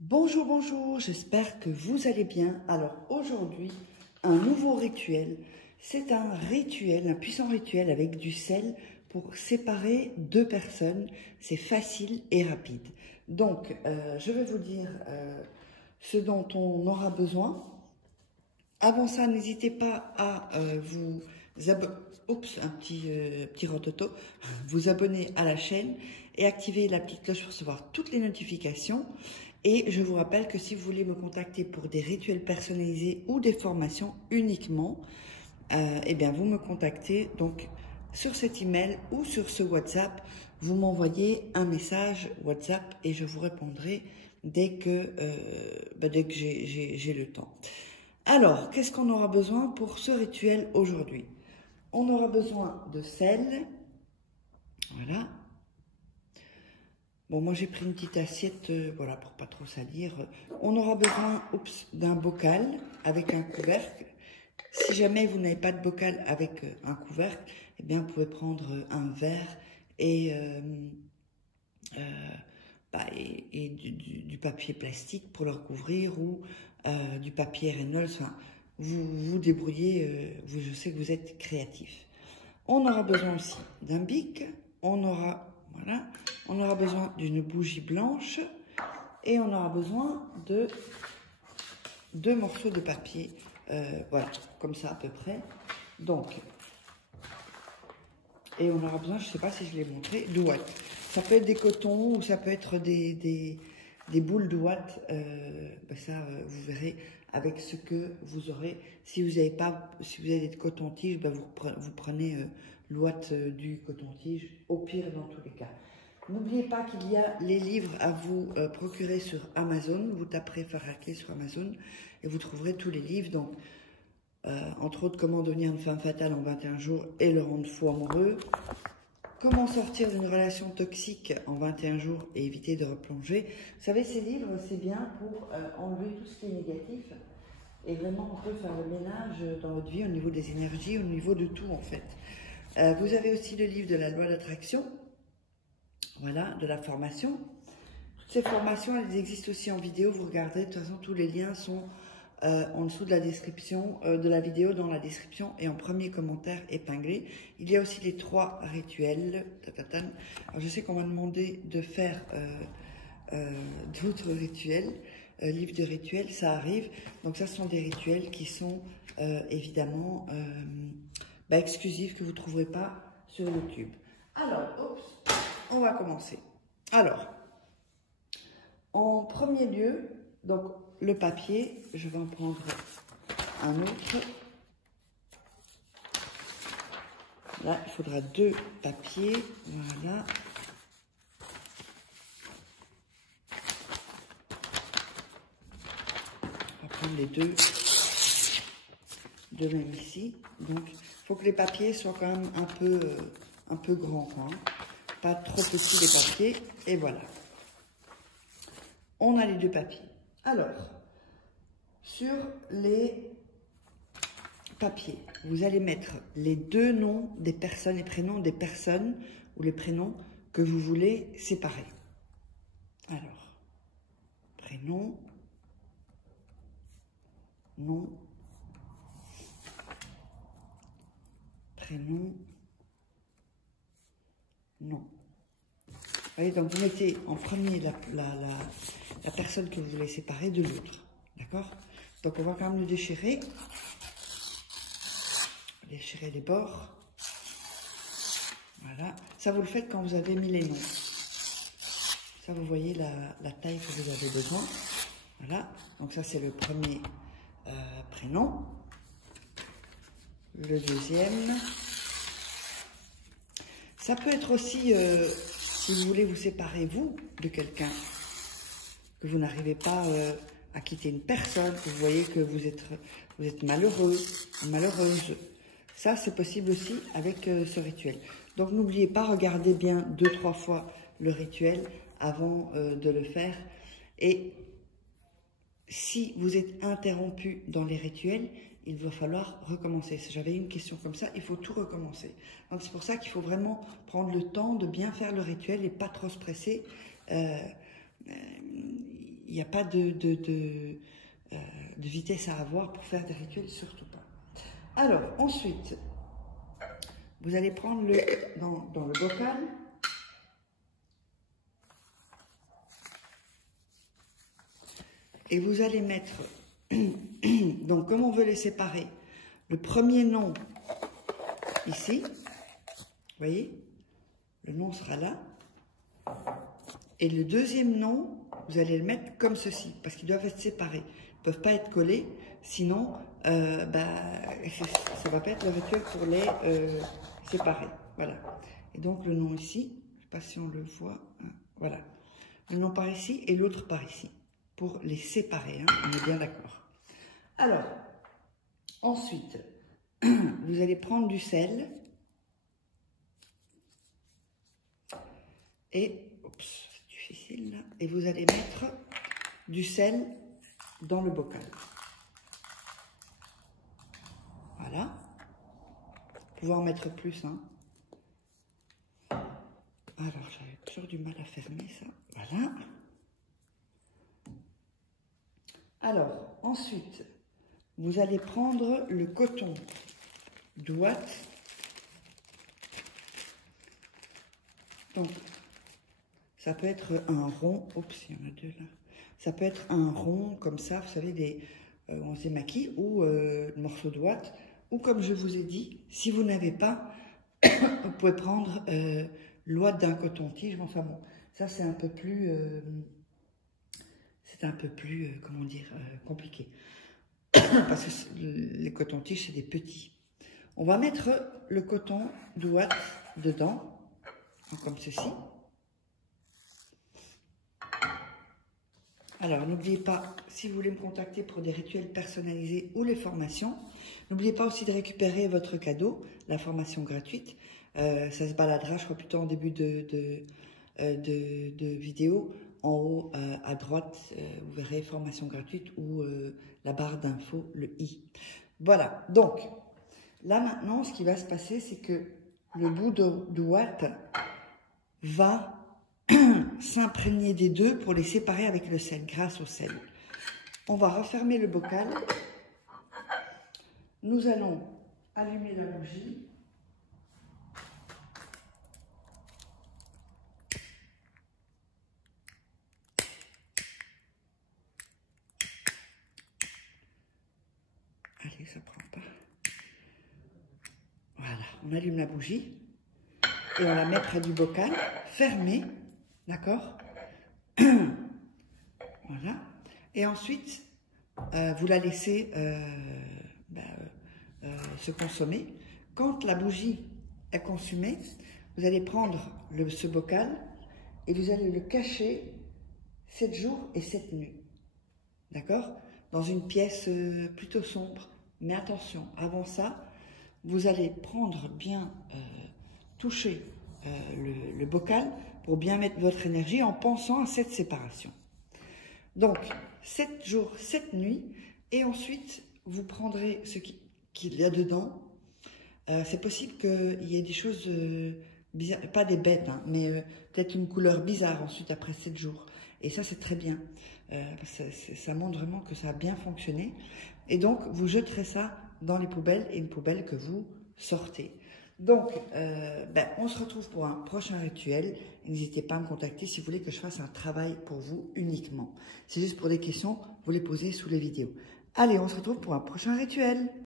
Bonjour, bonjour, j'espère que vous allez bien. Alors aujourd'hui, un nouveau rituel. C'est un rituel, un puissant rituel avec du sel pour séparer deux personnes. C'est facile et rapide. Donc, je vais vous dire ce dont on aura besoin. Avant ça, n'hésitez pas à vous abonner. Oups, un petit rototo. Vous abonner à la chaîne et activer la petite cloche pour recevoir toutes les notifications. Et je vous rappelle que si vous voulez me contacter pour des rituels personnalisés ou des formations uniquement, eh bien vous me contactez donc sur cet email ou sur ce WhatsApp. Vous m'envoyez un message WhatsApp et je vous répondrai dès que j'ai le temps. Alors, qu'est-ce qu'on aura besoin pour ce rituel aujourd'hui? On aura besoin de sel. Voilà. Bon, moi j'ai pris une petite assiette, voilà, pour pas trop salir. On aura besoin, d'un bocal avec un couvercle. Si jamais vous n'avez pas de bocal avec un couvercle, eh bien vous pouvez prendre un verre et du papier plastique pour le recouvrir ou du papier Reynolds. Enfin, vous vous débrouillez, je sais que vous êtes créatif. On aura besoin aussi d'un bic, on aura besoin d'une bougie blanche et on aura besoin de 2 morceaux de papier, voilà, comme ça à peu près. Donc, et on aura besoin, je ne sais pas si je l'ai montré, de ouate. Ça peut être des cotons ou ça peut être des boules de ouate. Vous verrez avec ce que vous aurez. Si vous avez des coton-tiges, vous prenez l'ouate du coton-tige, au pire dans tous les cas. N'oubliez pas qu'il y a les livres à vous procurer sur Amazon. Vous taperez Faraké sur Amazon et vous trouverez tous les livres. Donc, entre autres, comment devenir une femme fatale en 21 jours et le rendre fou amoureux. Comment sortir d'une relation toxique en 21 jours et éviter de replonger. Vous savez, ces livres, c'est bien pour enlever tout ce qui est négatif. Et vraiment, on peut faire le ménage dans votre vie au niveau des énergies, au niveau de tout, en fait. Vous avez aussi le livre de la loi d'attraction. Voilà, de la formation. Toutes ces formations, elles existent aussi en vidéo. Vous regardez, de toute façon, tous les liens sont en dessous de la description de la vidéo, dans la description et en premier commentaire épinglé. Il y a aussi les 3 rituels. Alors, je sais qu'on m'a demandé de faire d'autres rituels, livres de rituels, ça arrive. Donc ça, ce sont des rituels qui sont évidemment exclusifs, que vous ne trouverez pas sur YouTube. Alors, on va commencer. Alors, en premier lieu, donc le papier, je vais en prendre un autre. Là, il faudra 2 papiers. Voilà. On va prendre les deux de même ici. Donc, il faut que les papiers soient quand même un peu grands, quoi, hein. Pas trop petits les papiers. Et voilà. On a les 2 papiers. Alors, sur les papiers, vous allez mettre les 2 noms des personnes, les prénoms des personnes ou les prénoms que vous voulez séparer. Alors, prénom, nom, prénom, nom. Vous voyez, donc vous mettez en premier la personne que vous voulez séparer de l'autre. D'accord? Donc on va quand même le déchirer. Déchirer les bords. Voilà. Ça, vous le faites quand vous avez mis les noms. Ça, vous voyez la taille que vous avez besoin. Voilà. Donc ça, c'est le premier prénom. Le deuxième. Ça peut être aussi, si vous voulez vous séparer, vous, de quelqu'un, que vous n'arrivez pas à quitter une personne, que vous voyez que vous êtes malheureux, malheureuse. Ça, c'est possible aussi avec ce rituel. Donc, n'oubliez pas, regardez bien 2-3 fois le rituel avant de le faire. Et si vous êtes interrompu dans les rituels, il va falloir recommencer. Si j'avais une question comme ça, il faut tout recommencer. Donc, c'est pour ça qu'il faut vraiment prendre le temps de bien faire le rituel et pas trop se presser. Il il n'y a pas de vitesse à avoir pour faire des rituels, surtout pas. Alors, ensuite, vous allez prendre dans le bocal, et vous allez mettre, donc comme on veut les séparer, le premier nom ici, vous voyez, le nom sera là, et le deuxième nom, vous allez le mettre comme ceci, parce qu'ils doivent être séparés. Ils ne peuvent pas être collés, sinon, ça ne va pas être le rituel pour les séparer. Voilà. Et donc, le nom ici, je ne sais pas si on le voit, hein, voilà. Le nom par ici et l'autre par ici, pour les séparer, hein, on est bien d'accord. Alors, ensuite, vous allez prendre du sel et, oups, c'est difficile là, et vous allez mettre du sel dans le bocal. Voilà. Vous pouvez en mettre plus, hein. Alors, j'avais toujours du mal à fermer ça. Voilà. Alors, ensuite, vous allez prendre le coton d'ouate. Donc, ça peut être un rond. Oups, il y en a deux là. Ça peut être un rond comme ça, vous savez, on se maquille, ou morceaux d'ouate. Ou comme je vous ai dit, si vous n'avez pas, vous pouvez prendre l'ouate d'un coton-tige. Enfin bon, ça c'est un peu plus, comment dire, compliqué. Parce que les cotons-tiges, c'est des petits. On va mettre le coton d'ouate dedans, comme ceci. Alors, n'oubliez pas, si vous voulez me contacter pour des rituels personnalisés ou les formations, n'oubliez pas aussi de récupérer votre cadeau, la formation gratuite. Ça se baladera, je crois, plutôt en début de vidéo. En haut, à droite, vous verrez formation gratuite ou la barre d'infos, le i. Voilà, donc, là maintenant, ce qui va se passer, c'est que le bout d'ouate va s'imprégner des deux pour les séparer avec le sel, grâce au sel. On va refermer le bocal. Nous allons allumer la bougie. Allez, ça prend pas. Voilà, on allume la bougie et on la met près du bocal, fermé. D'accord? Voilà. Et ensuite, vous la laissez se consommer. Quand la bougie est consumée, vous allez prendre ce bocal et vous allez le cacher 7 jours et 7 nuits. D'accord? Dans une pièce plutôt sombre. Mais attention, avant ça, vous allez prendre bien, toucher le bocal pour bien mettre votre énergie en pensant à cette séparation. Donc, 7 jours, 7 nuits, et ensuite, vous prendrez ce qu'il y a dedans. C'est possible qu'il y ait des choses bizarres, pas des bêtes, hein, mais peut-être une couleur bizarre ensuite après 7 jours. Et ça, c'est très bien. Ça montre vraiment que ça a bien fonctionné. Et donc, vous jeterez ça dans les poubelles, et une poubelle que vous sortez. Donc, on se retrouve pour un prochain rituel. N'hésitez pas à me contacter si vous voulez que je fasse un travail pour vous uniquement. C'est juste pour des questions, vous les posez sous les vidéos. Allez, on se retrouve pour un prochain rituel.